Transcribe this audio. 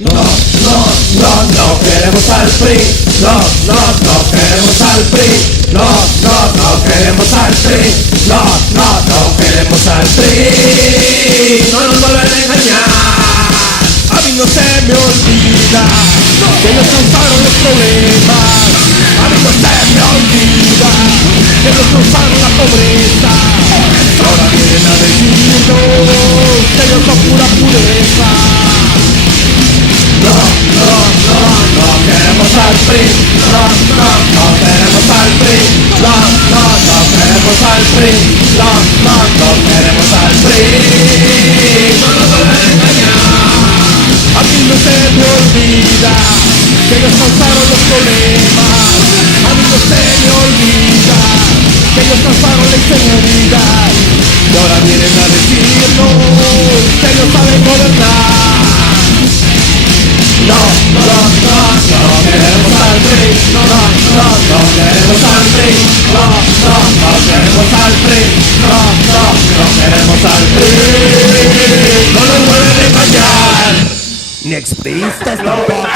No, no, no, no queremos al PRI. No, no, no queremos al PRI. No, no, no queremos al PRI. No, no, no queremos al PRI. No nos vuelven a engañar. A mí no se me olvida que ellos causaron los problemas. A mí no se me olvida que ellos causaron la pobreza. Ahora vienen a decirnos que ellos son pura pureza. No, no, no, no queremos al PRI. No, no, no queremos al PRI. No, no, no queremos al PRI. No, no, no queremos al PRI. No nos vuelven a engañar. A mí no se me olvida que ellos causaron los problemas. A mí no se me olvida que ellos causaron la inseguridad. Y ahora vienen a decirnos que ellos saben gobernar. No, no, no, no queremos al PRI. No, no, no, no queremos al PRI. No, no, no queremos al PRI. No, no, no queremos al PRI. No nos vuelven a engañar. Ni expriistas tampoco.